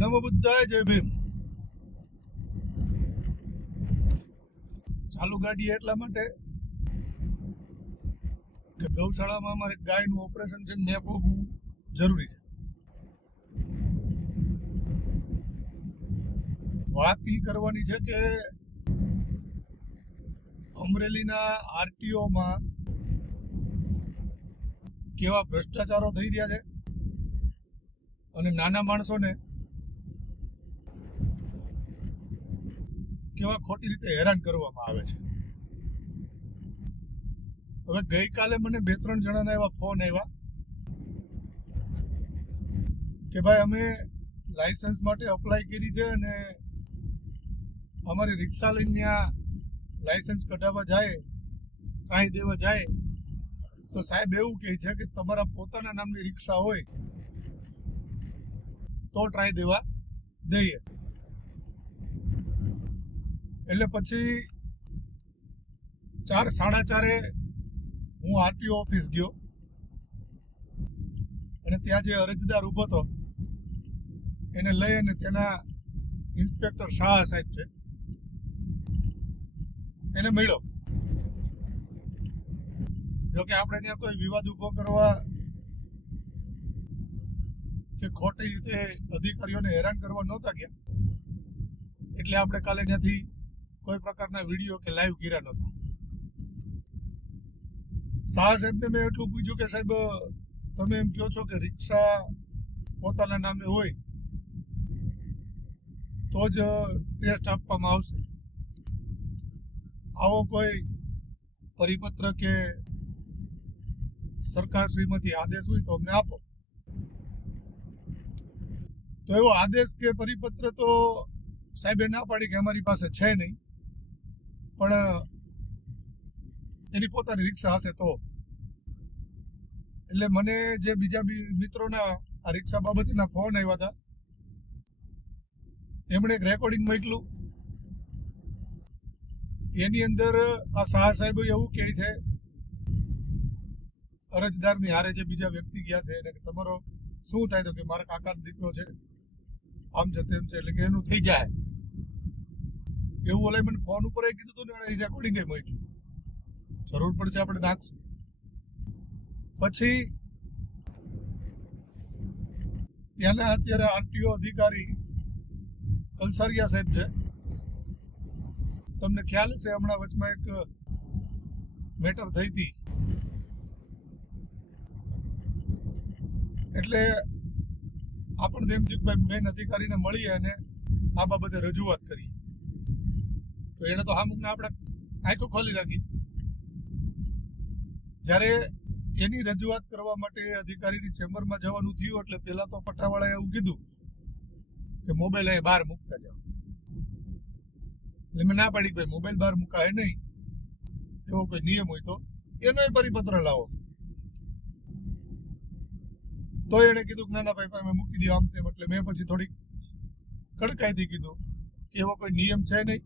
નમો બુદ્ધાય જય ભીમ. ચાલુ ગાડી એટલા માટે કે ગૌશાળામાં અમારે ગાયનું ઓપરેશન છે, ને ભોગવું જરૂરી છે. વાત એ કરવાની છે કે અમરેલીના આરટીઓમાં કેવા ભ્રષ્ટાચારો થઈ રહ્યા છે અને નાના માણસોને કેવા ખોટી રીતે હેરાન કરવામાં આવે છે. હવે ગઈકાલે મને 2-3 જણાના એવા ફોન આવ્યા કે ભાઈ અમે લાયસન્સ માટે અપ્લાય કરી છે અને અમારી રિક્ષા લઈને ત્યાં લાયસન્સ કઢાવવા જાય, કાંઈ દેવા જાય તો સાહેબ એવું કહે છે કે તમારા પોતાના નામની રિક્ષા હોય તો ટ્રાય દેવા દઈએ. એટલે પછી 4-4:30 હું આરટીઓ ઓફિસ ગયો અને ત્યાં જે અરજદાર ઊભો હતો એને લઈ અને તેના ઇન્સ્પેક્ટર શાહ સાહેબ છે એને મળ્યો. જોકે આપણે ત્યાં કોઈ વિવાદ ઊભો કરવા કે ખોટી રીતે અધિકારીઓને હેરાન કરવા નહોતા ગયા, એટલે આપણે કાલે ત્યાંથી કોઈ પ્રકારના વિડીયો કે લાઈવ કર્યા નહોતા. શાહ સાહેબને મેં એટલું પૂછ્યું કે સાહેબ તમે એમ કહો છો કે રિક્ષા પોતાના નામે હોય તો જ ટેસ્ટ આપવામાં આવશે, આવો કોઈ પરિપત્ર કે સરકારશ્રીમાંથી આદેશ હોય તો અમને આપો. તો એવો આદેશ કે પરિપત્ર તો સાહેબે ના પાડી કે અમારી પાસે છે નહીં, પણ એની પોતાની રિક્ષા હશે તો. એટલે મને જે બીજા મિત્રોના આ રિક્ષા બાબતના ફોન આવ્યા હતા એમણે એક રેકોર્ડિંગ મોકલ્યું. એની અંદર આ શાહ સાહેબ એવું કહે છે અરજદારની હારે જે બીજા વ્યક્તિ ગયા છે એને કે તમારો શું થાય, તો કે મારા કાકાનો દીકરો છે, આમ છે તેમ છે, એટલે કે એનું થઈ જાય એવું. ઓલે મને ફોન ઉપર કીધું હતું ને, રેકોર્ડિંગ મોકલ્યું. જરૂર પડશે આપણે નાખશું. પછી ત્યાંના અત્યારે આરટીઓ અધિકારી કલસારિયા સાહેબ છે, તમને ખ્યાલ હશે હમણાં વચમાં એક મેટર થઈ હતી, એટલે આપણને એમ થયું કે ભાઈ મેન અધિકારીને મળીએ અને આ બાબતે રજૂઆત કરીએ. તો એને તો અમુકને આપણે આંખો ખોલી નાખી. જ્યારે એની રજૂઆત કરવા માટે અધિકારીની ચેમ્બરમાં જવાનું થયું એટલે પહેલા તો પટ્ટાવાળાએ એવું કીધું કે મોબાઈલ અહીં બહાર મૂકતા જાઓ. એટલે મેં ના પાડી ભાઈ મોબાઈલ બહાર મુકાય નહીં, એવો કોઈ નિયમ હોય તો એનો પરિપત્ર લાવો. તો એને કીધું કે ના ના ભાઈ અમે મૂકી દઈએ આમ તેમ. એટલે મેં પછી થોડીક કડકાઈથી કીધું કે એવો કોઈ નિયમ છે નહીં,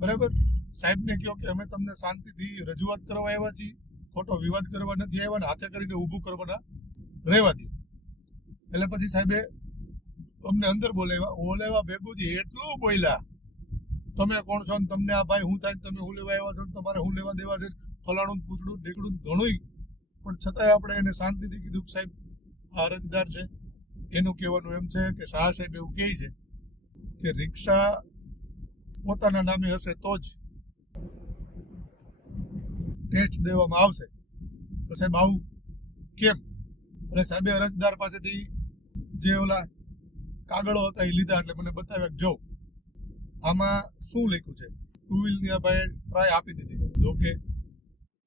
બરાબર. સાહેબને કહો કે અમે તમને શાંતિથી રજૂઆત કરવા આવ્યા છીએ, ખોટો વિવાદ કરવા નથી આવ્યા, ને હાથે કરીને ઊભું કરવાના રહેવા દો. એટલે પછી સાહેબે અમને અંદર બોલાવ્યા ભેગું જ એટલું બોલ્યા, તમે કોણ છો ને તમને આ ભાઈ હું થાય, તમે હું લેવા આવ્યા છો, તમારે હું લેવા દેવા છે, ફલાણું પૂછડું ઢીકડું ઘણું. પણ છતાંય આપણે એને શાંતિથી કીધું કે સાહેબ આ અરજદાર છે, એનું કહેવાનું એમ છે કે શાહ સાહેબ એવું કહે છે કે રિક્ષા પોતાના નામે હશે તો જ ટેસ્ટ દેવામાં આવશે. તો સાહેબ આવું કેમ? એટલે સાહેબે અરજદાર પાસેથી જે ઓલા કાગળો હતા એ લીધા, એટલે મને બતાવ્યા કે જો આમાં શું લખ્યું છે. 2 વ્હીલની ભાઈ ટ્રાય આપી દીધી ઓકે,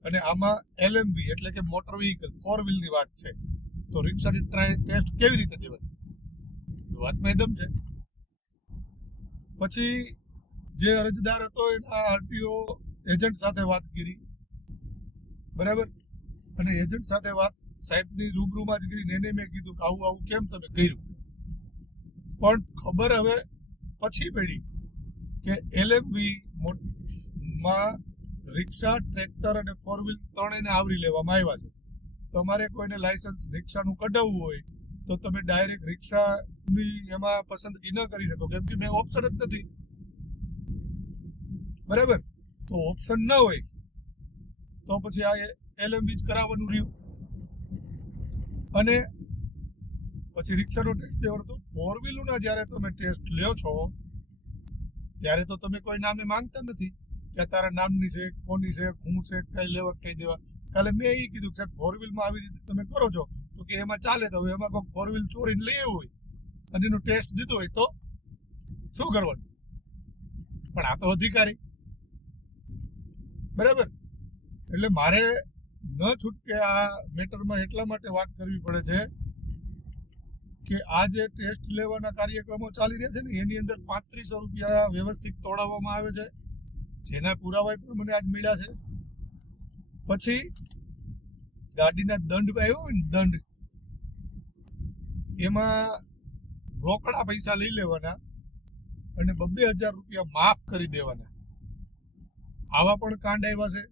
અને આમાં LMV એટલે કે મોટર વ્હીકલ 4 વ્હીલની વાત છે, તો રિક્ષાની ટ્રાય ટેસ્ટ કેવી રીતે દેવાય? વાતમાં એકદમ છે. પછી જે અરજદાર હતો એના આરટીઓ એજન્ટ સાથે વાત કરી, બરાબર. અને એજન્ટ સાથે વાત સાહેબની રૂબરૂમાં જ કરી. એને મેં કીધું કે આવું આવું કેમ તમે કર્યું? પણ ખબર હવે પછી પડી કે LMV માં રિક્ષા, ટ્રેક્ટર અને 4 વ્હીલ ત્રણેયને આવરી લેવામાં આવ્યા છે. તમારે કોઈને લાયસન્સ રિક્ષાનું કઢાવવું હોય તો તમે ડાયરેક્ટ રિક્ષાની એમાં પસંદગી ન કરી શકો, કેમ કે મેં ઓપ્શન જ નથી. બરાબર? તો ઓપ્શન ન હોય તો પછી આ LMV જ કરાવવાનું રહ્યું. અને પછી રિક્ષાનો ટેસ્ટ લેવાનો. તો 4 વ્હીલના જ્યારે તમે ટેસ્ટ લ્યો છો ત્યારે તો તમે કોઈ નામે માંગતા નથી કે તારા નામની છે, કોની છે, હું છે, કઈ લેવા કઈ દેવા. કાલે મેં એ કીધું કે 4 વ્હીલમાં આવી રીતે તમે કરો છો તો કે એમાં ચાલે, તો એમાં કોઈ 4 વ્હીલ ચોરીને લઈ આવ્યું હોય અને એનો ટેસ્ટ દીધો હોય તો શું કરવાનું? પણ આ તો અધિકારી. બરાબર? એટલે મારે ન છૂટકે આ મેટરમાં એટલા માટે વાત કરવી પડે છે કે આ જે ટેસ્ટ લેવાના કાર્યક્રમો ચાલી રહ્યા છે ને એની અંદર 3500 રૂપિયા વ્યવસ્થિત તોડાવવામાં આવે છે, જેના પુરાવા પણ મને આજ મળ્યા છે. પછી ગાડીના દંડ આવ્યો હોય ને, દંડ, એમાં રોકડા પૈસા લઈ લેવાના અને 2,000 રૂપિયા માફ કરી દેવાના. આવા પણ કાંડ આવ્યા છે.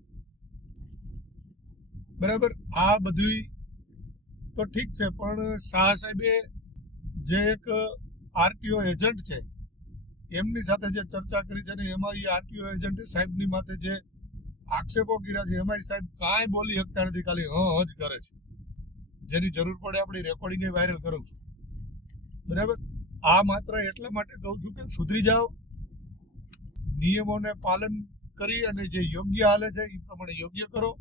બરાબર? આ બધું તો ઠીક છે, પણ શાહ સાહેબે જે એક RTO એજન્ટ છે એમની સાથે જે ચર્ચા કરી છે ને એમાં એ RTO એજન્ટ સાહેબની માથે જે આક્ષેપો કર્યા છે એમાં સાહેબ કાંઈ બોલી શકતા નથી, ખાલી જ કરે છે. જેની જરૂર પડે આપણી રેકોર્ડિંગ વાયરલ કરું છું. બરાબર? આ માત્ર એટલા માટે કહું છું કે સુધરી જાઓ, નિયમોને પાલન કરી અને જે યોગ્ય હાલે છે એ પ્રમાણે યોગ્ય કરો.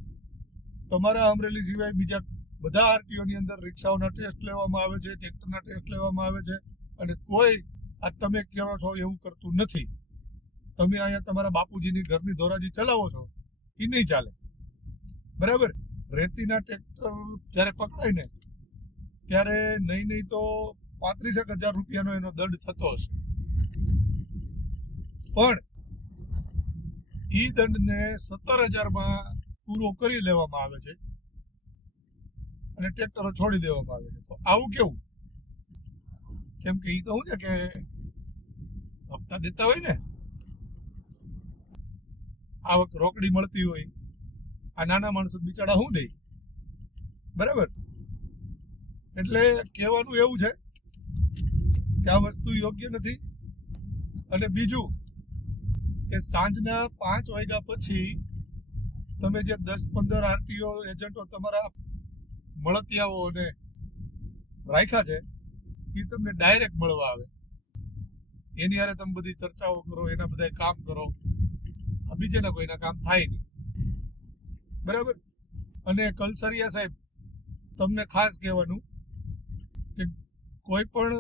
તમારા અમરેલી સિવાય બીજા બધા RTOની અંદર રિક્ષાઓના ટેસ્ટ લેવામાં આવે છે, ટ્રેક્ટરના ટેસ્ટ લેવામાં આવે છે, અને કોઈ આ તમે કરો છો એવું કરતું નથી. તમે અહીંયા તમારા બાપુજીની ઘરની ધોરાજી ચલાવો છો એ નહીં ચાલે. બરાબર? રેતીના ટ્રેક્ટર જ્યારે પકડાય ને ત્યારે નહીં તો 35,000 રૂપિયાનો એનો દંડ થતો હશે, પણ એ દંડને 17,000માં પૂરો કરી લેવામાં આવે છે અને ટ્રેક્ટરો છોડી દેવામાં આવે છે. તો આવું કેવું? કેમ કે એ તો શું છે કે હપ્તા દેતા હોય ને, આવક રોકડી મળતી હોય, આ નાના માણસો બિચારા શું દે? બરાબર? એટલે કહેવાનું એવું છે કે આ વસ્તુ યોગ્ય નથી. અને બીજું કે સાંજના 5 વાગ્યા પછી તમે જે 10-15 RTO એજન્ટો તમારા મળતિયાઓને રાખ્યા છે એ તમને ડાયરેક્ટ મળવા આવે, એની હારે તમે બધી ચર્ચાઓ કરો, એના બધા કામ કરો. આ બીજાના કોઈના કામ થાય નહીં. બરાબર? અને કલસરિયા સાહેબ, તમને ખાસ કહેવાનું કે કોઈ પણ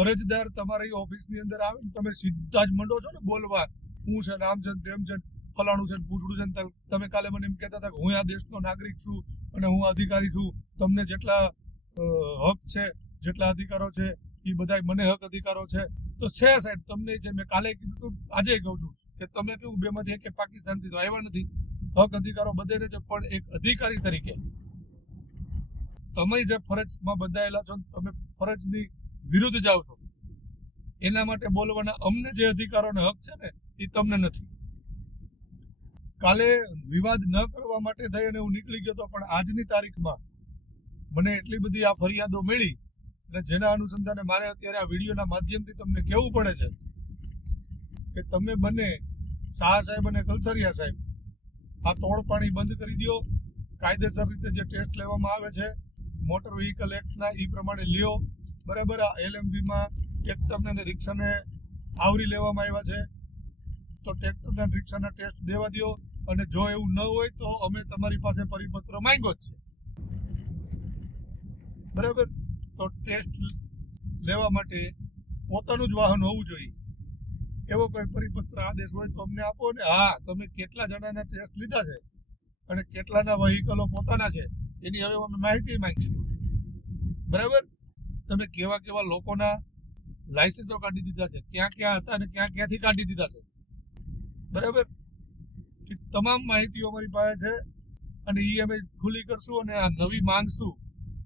અરજદાર તમારી ઓફિસની અંદર આવે ને તમે સીધા જ મંડો છો ને બોલવા, હું છે, આમ છે, તેમ છે, ફલાણું છે, પૂછડું છે. તમે કાલે મને એમ કહેતા હતા કે હું આ દેશનો નાગરિક છું અને હું અધિકારી છું, તમને જેટલા હક છે, જેટલા અધિકારો છે એ બધા મને હક અધિકારો છે. તો છે સાહેબ, તમને જે મેં કાલે કીધું આજે કહું છું કે તમે કેવું બેમાંથી એક પાકિસ્તાનથી તો આવ્યા નથી, હક અધિકારો બધે છે, પણ એક અધિકારી તરીકે તમે જે ફરજમાં બંધાયેલા છો તમે ફરજની વિરુદ્ધ જાઓ છો, એના માટે બોલવાના અમને જે અધિકારો અને હક છે ને એ તમને નથી. કાલે વિવાદ ન કરવા માટે થઈ અને હું નીકળી ગયો હતો, પણ આજની તારીખમાં મને એટલી બધી આ ફરિયાદો મળી અને જેના અનુસંધાને મારે અત્યારે આ વિડીયોના માધ્યમથી તમને કહેવું પડે છે કે તમે બંને શાહ સાહેબ અને કલસરિયા સાહેબ આ તોડપાણી બંધ કરી દો. કાયદેસર રીતે જે ટેસ્ટ લેવામાં આવે છે મોટર વ્હીકલ એક્ટના એ પ્રમાણે લ્યો. બરાબર? આ LMVમાં ટ્રેક્ટરને અને રિક્ષાને આવરી લેવામાં આવ્યા છે, તો ટ્રેક્ટરના રિક્ષાના ટેસ્ટ દેવા દો. અને જો એવું ન હોય તો અમે તમારી પાસે પરિપત્ર માંગ્યો જ છે. બરાબર? તો ટેસ્ટ લેવા માટે પોતાનું જ વાહન હોવું જોઈએ. એવો કોઈ પરિપત્ર આદેશ હોય તો અમને આપો ને. હા, તમે કેટલા જણાના ટેસ્ટ લીધા છે અને કેટલાના વ્હીકલો પોતાના છે એની હવે અમે માહિતી માંગીશું. બરાબર? તમે કેવા કેવા લોકોના લાયસન્સો કાઢી દીધા છે, ક્યાં ક્યાં હતા અને ક્યાંથી કાઢી દીધા છે. બરાબર? તમામ માહિતીઓ અમારી પાસે છે અને એ અમે ખુલ્લી કરશું અને આ નવી માંગશું.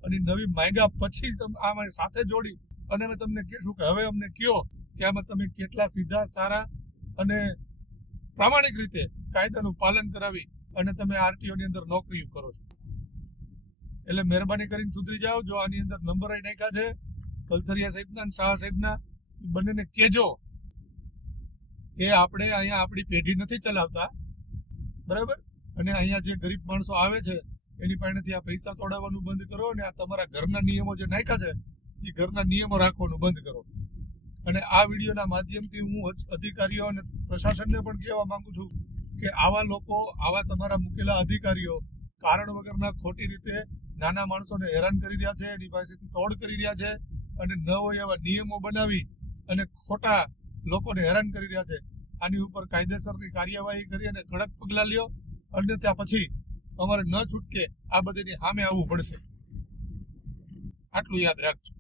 અને નવી માંગ્યા પછી આ સાથે જોડી અને અમે તમને કહીશું કે હવે અમને કયો કે આમાં તમે કેટલા સીધા, સારા અને પ્રામાણિક રીતે કાયદાનું પાલન કરાવી અને તમે RTOની અંદર નોકરીઓ કરો છો. એટલે મહેરબાની કરીને સુધરી જાઓ. જો આની અંદર નંબર નાખ્યા છે કલસરિયા સાહેબના અને શાહ સાહેબના, બંનેને કહેજો કે આપણે અહીંયા આપણી પેઢી નથી ચલાવતા, બરાબર, અને અહીંયા જે ગરીબ માણસો આવે છે એની પાસેથી આ પૈસા તોડાવવાનું બંધ કરો અને આ તમારા ઘરના નિયમો જે નાખ્યા છે એ ઘરના નિયમો રાખવાનું બંધ કરો. અને આ વિડીયોના માધ્યમથી હું અધિકારીઓ અને પ્રશાસનને પણ કહેવા માંગુ છું કે આવા લોકો, આવા તમારા મૂકેલા અધિકારીઓ કારણ વગરના ખોટી રીતે નાના માણસોને હેરાન કરી રહ્યા છે, એની પાસેથી તોડ કરી રહ્યા છે અને ન હોય એવા નિયમો બનાવી અને ખોટા લોકોને હેરાન કરી રહ્યા છે. આની ઉપર કાયદેસરની કાર્યવાહી કરી અને કડક પગલાં લ્યો, અને ત્યાં પછી અમારે ન છૂટકે આ બધીની સામે આવવું પડશે. આટલું યાદ રાખજો.